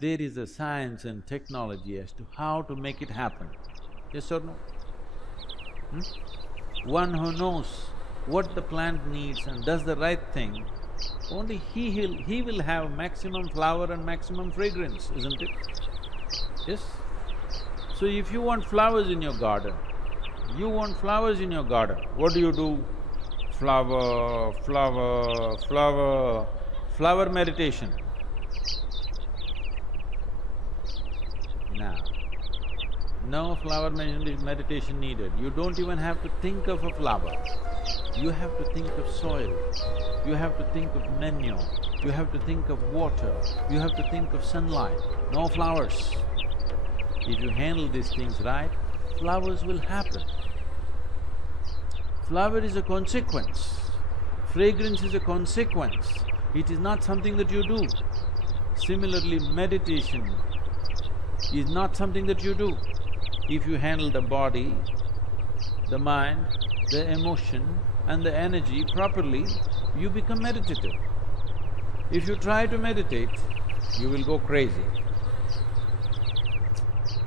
there is a science and technology as to how to make it happen. Yes or no? One who knows what the plant needs and does the right thing, only he will have maximum flower and maximum fragrance, isn't it? Yes? So if you want flowers in your garden, what do? Flower, flower, flower, flower meditation. Now, no flower meditation needed. You don't even have to think of a flower. You have to think of soil, you have to think of manure, you have to think of water, you have to think of sunlight, no flowers. If you handle these things right, flowers will happen. Flower is a consequence, fragrance is a consequence, it is not something that you do. Similarly, meditation is not something that you do. If you handle the body, the mind, the emotion and the energy properly, you become meditative. If you try to meditate, you will go crazy.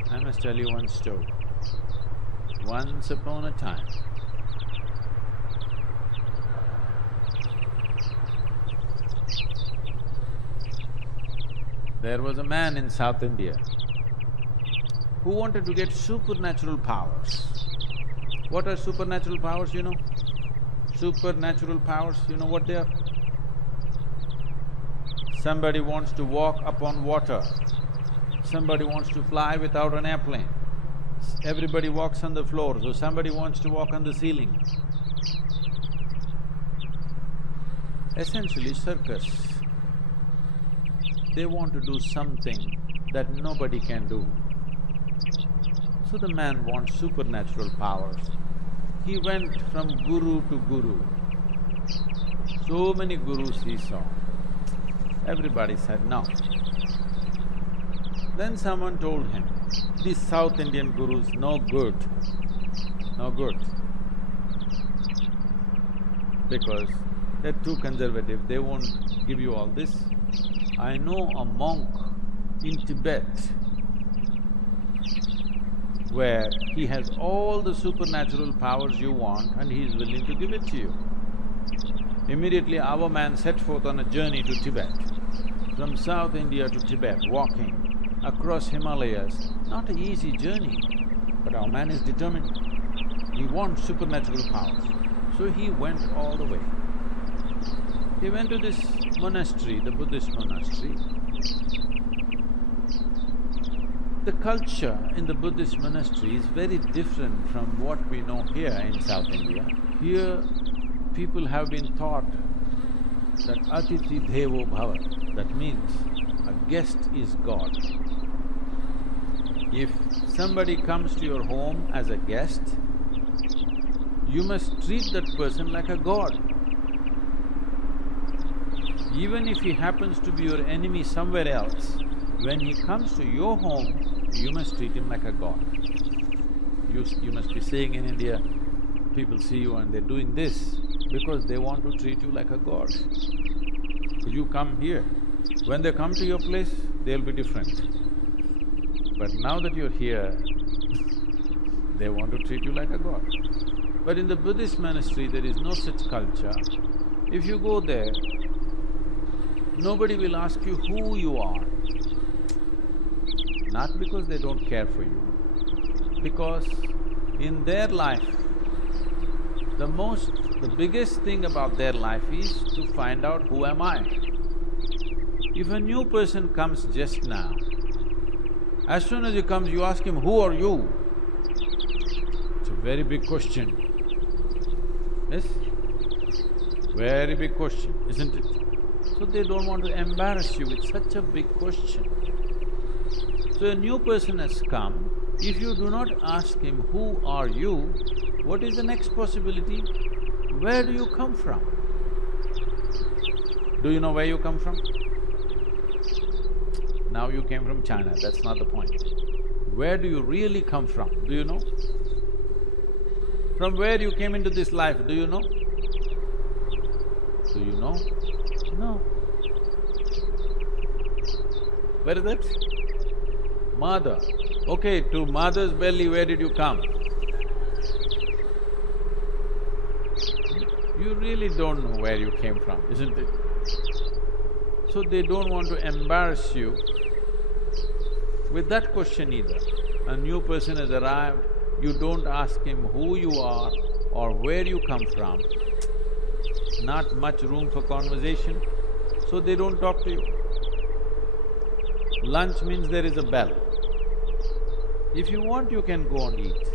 I must tell you one story. Once upon a time, there was a man in South India who wanted to get supernatural powers. What are supernatural powers, you know? Supernatural powers, you know what they are? Somebody wants to walk upon water, somebody wants to fly without an airplane, everybody walks on the floor, so somebody wants to walk on the ceiling. Essentially, circus. They want to do something that nobody can do. So the man wants supernatural powers. He went from guru to guru. So many gurus he saw. Everybody said no. Then someone told him, these South Indian gurus, no good, no good. Because they're too conservative, they won't give you all this. I know a monk in Tibet where he has all the supernatural powers you want and he is willing to give it to you. Immediately our man set forth on a journey to Tibet. From South India to Tibet, walking across Himalayas, not an easy journey, but our man is determined. He wants supernatural powers. So he went all the way. He went to this monastery, the Buddhist monastery. The culture in the Buddhist monastery is very different from what we know here in South India. Here, people have been taught that Atithi Devo Bhava, that means a guest is God. If somebody comes to your home as a guest, you must treat that person like a god. Even if he happens to be your enemy somewhere else, when he comes to your home, you must treat him like a god. You must be saying in India, people see you and they're doing this because they want to treat you like a god. You come here, when they come to your place, they'll be different. But now that you're here, they want to treat you like a god. But in the Buddhist monastery, there is no such culture. If you go there, nobody will ask you who you are. Not because they don't care for you, because in their life, the biggest thing about their life is to find out who am I. If a new person comes just now, as soon as he comes, you ask him, who are you? It's a very big question. Yes? Very big question, isn't it? So they don't want to embarrass you with such a big question. So a new person has come, if you do not ask him, who are you, what is the next possibility? Where do you come from? Do you know where you come from? Now you came from China, that's not the point. Where do you really come from? Do you know? From where you came into this life, do you know? Do you know? No. Where is that? Mother. Okay, to mother's belly, where did you come? You really don't know where you came from, isn't it? So they don't want to embarrass you with that question either. A new person has arrived, you don't ask him who you are or where you come from, not much room for conversation, so they don't talk to you. Lunch means there is a bell. If you want, you can go and eat.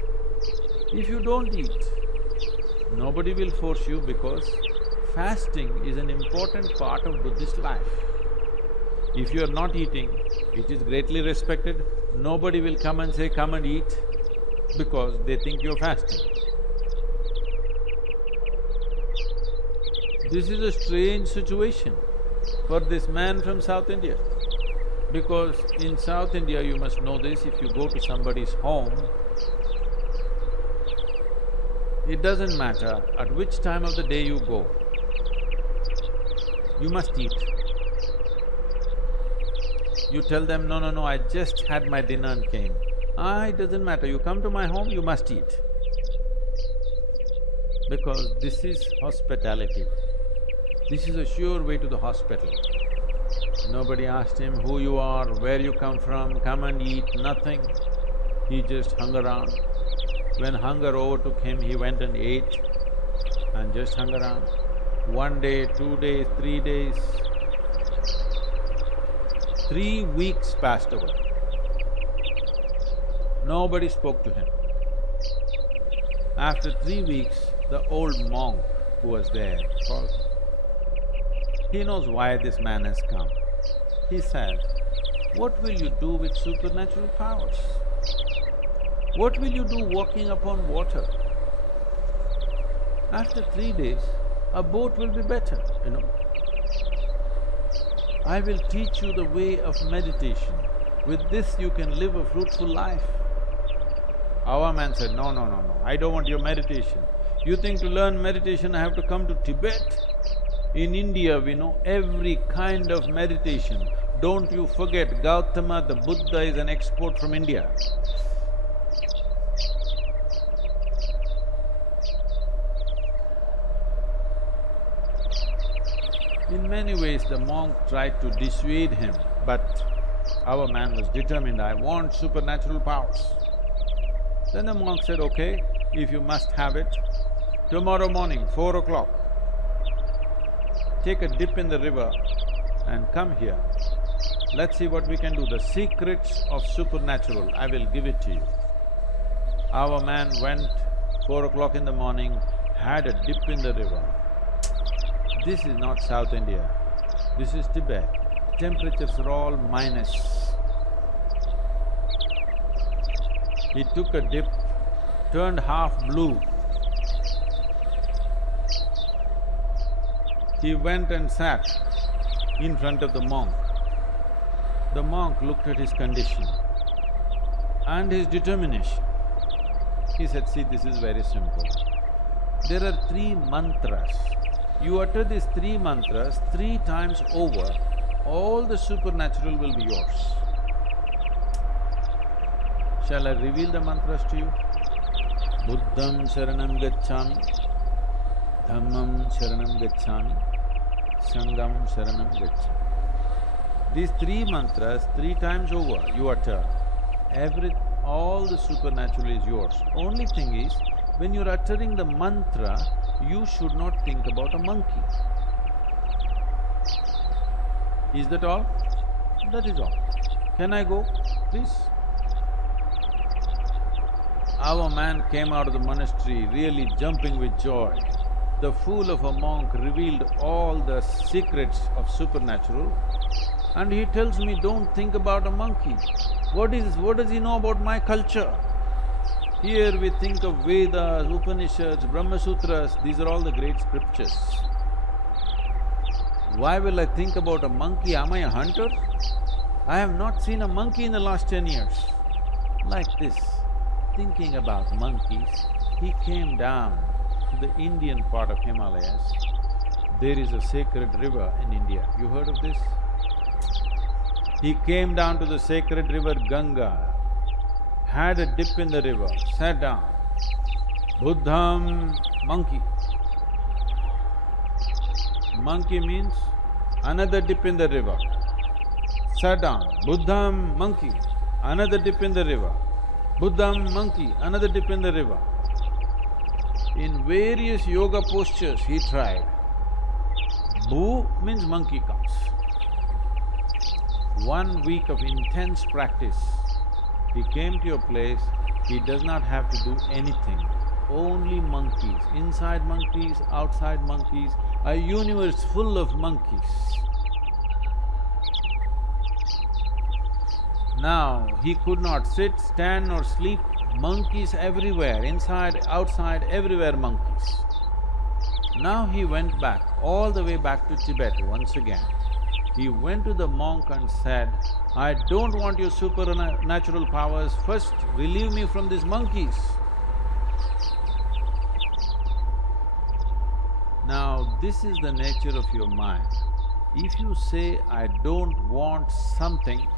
If you don't eat, nobody will force you because fasting is an important part of Buddhist life. If you are not eating, it is greatly respected. Nobody will come and say, come and eat, because they think you're fasting. This is a strange situation for this man from South India. Because in South India, you must know this, if you go to somebody's home, it doesn't matter at which time of the day you go, you must eat. You tell them, no, I just had my dinner and came. It doesn't matter, you come to my home, you must eat. Because this is hospitality. This is a sure way to the hospital. Nobody asked him who you are, where you come from, come and eat, nothing. He just hung around. When hunger overtook him, he went and ate and just hung around. 1 day, 2 days, 3 days, 3 weeks passed away. Nobody spoke to him. After 3 weeks, the old monk who was there called him. He knows why this man has come. He said, what will you do with supernatural powers? What will you do walking upon water? After 3 days, a boat will be better, you know. I will teach you the way of meditation. With this you can live a fruitful life. Our man said, no, I don't want your meditation. You think to learn meditation I have to come to Tibet? In India, we know every kind of meditation. Don't you forget, Gautama, the Buddha is an export from India. In many ways, the monk tried to dissuade him, but our man was determined, I want supernatural powers. Then the monk said, okay, if you must have it, tomorrow morning, 4 o'clock, take a dip in the river and come here. Let's see what we can do. The secrets of supernatural, I will give it to you. Our man went 4 o'clock in the morning, had a dip in the river. This is not South India, this is Tibet. Temperatures are all minus. He took a dip, turned half blue. He went and sat in front of the monk. The monk looked at his condition and his determination. He said, see, this is very simple. There are 3 mantras. You utter these 3 mantras 3 times over, all the supernatural will be yours. Shall I reveal the mantras to you? Buddham Sharanam Gacchami, Dhammam Sharanam Gacchami, Sangham Sharanam Gacchami. These 3 mantras 3 times over you utter, all the supernatural is yours. Only thing is, when you're uttering the mantra, you should not think about a monkey. Is that all? That is all. Can I go, please? Our man came out of the monastery really jumping with joy. The fool of a monk revealed all the secrets of supernatural, and he tells me, don't think about a monkey. What does he know about my culture? Here we think of Vedas, Upanishads, Brahma Sutras, these are all the great scriptures. Why will I think about a monkey? Am I a hunter? I have not seen a monkey in the last 10 years. Like this, thinking about monkeys, he came down to the Indian part of Himalayas. There is a sacred river in India. You heard of this? He came down to the sacred river Ganga, had a dip in the river, sat down. Buddham, monkey. Monkey means another dip in the river. Sat down. Buddham, monkey. Another dip in the river. Buddham, monkey. Another dip in the river. In various yoga postures he tried. Bu means monkey comes. 1 week of intense practice, he came to a place, he does not have to do anything. Only monkeys, inside monkeys, outside monkeys, a universe full of monkeys. Now, he could not sit, stand or sleep, monkeys everywhere, inside, outside, everywhere monkeys. Now he went back, all the way back to Tibet once again. He went to the monk and said, I don't want your supernatural powers, first relieve me from these monkeys. Now, this is the nature of your mind. If you say, I don't want something,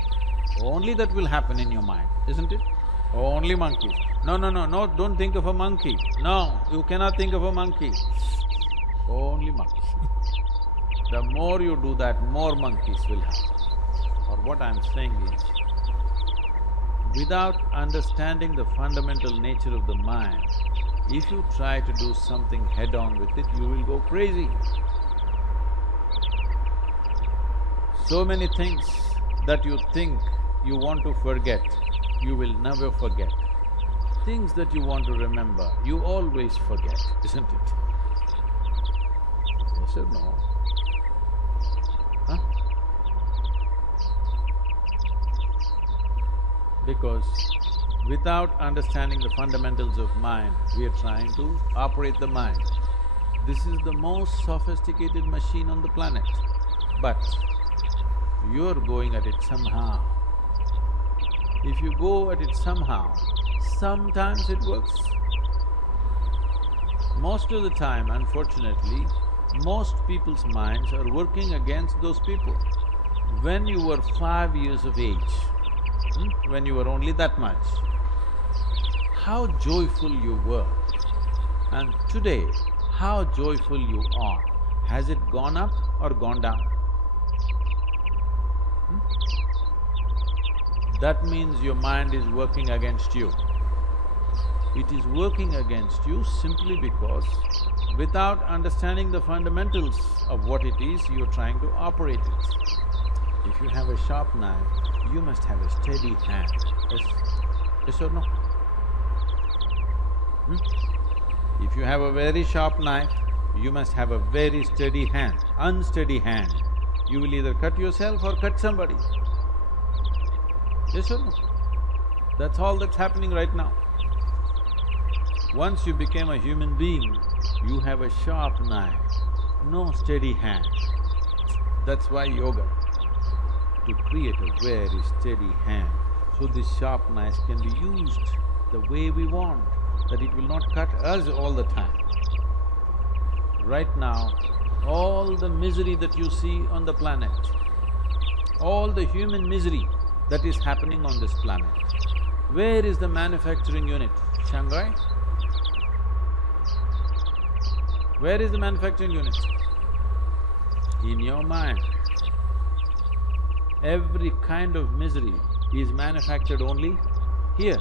only that will happen in your mind, isn't it? Only monkeys. No, don't think of a monkey. No, you cannot think of a monkey. Only monkey. The more you do that, more monkeys will happen. Or what I'm saying is, without understanding the fundamental nature of the mind, if you try to do something head-on with it, you will go crazy. So many things that you think you want to forget, you will never forget. Things that you want to remember, you always forget, isn't it? Yes or no? Huh? Because without understanding the fundamentals of mind, we are trying to operate the mind. This is the most sophisticated machine on the planet, but you're going at it somehow. If you go at it somehow, sometimes it works. Most of the time, unfortunately, most people's minds are working against those people. When you were 5 years of age, when you were only that much, how joyful you were, and today, how joyful you are. Has it gone up or gone down? That means your mind is working against you. It is working against you simply because without understanding the fundamentals of what it is, you're trying to operate it. If you have a sharp knife, you must have a steady hand, yes? Yes or no? If you have a very sharp knife, you must have a very steady hand. Unsteady hand, you will either cut yourself or cut somebody. Yes or no? That's all that's happening right now. Once you became a human being, you have a sharp knife, no steady hand. That's why yoga, to create a very steady hand, so these sharp knives can be used the way we want, that it will not cut us all the time. Right now, all the misery that you see on the planet, all the human misery that is happening on this planet, where is the manufacturing unit? Shanghai? Where is the manufacturing unit? In your mind. Every kind of misery is manufactured only here.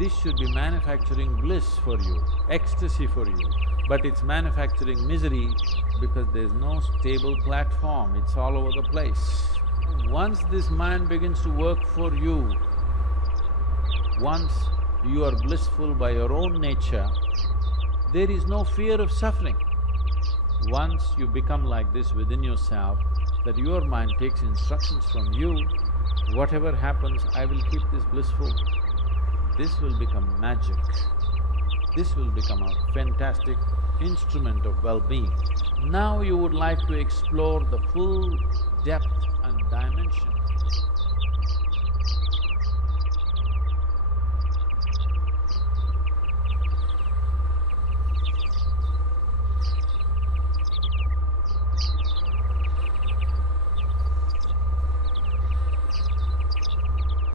This should be manufacturing bliss for you, ecstasy for you, but it's manufacturing misery because there's no stable platform, it's all over the place. Once this mind begins to work for you, once you are blissful by your own nature, there is no fear of suffering. Once you become like this within yourself, that your mind takes instructions from you, whatever happens, I will keep this blissful, this will become magic. This will become a fantastic instrument of well-being. Now you would like to explore the full depth and dimension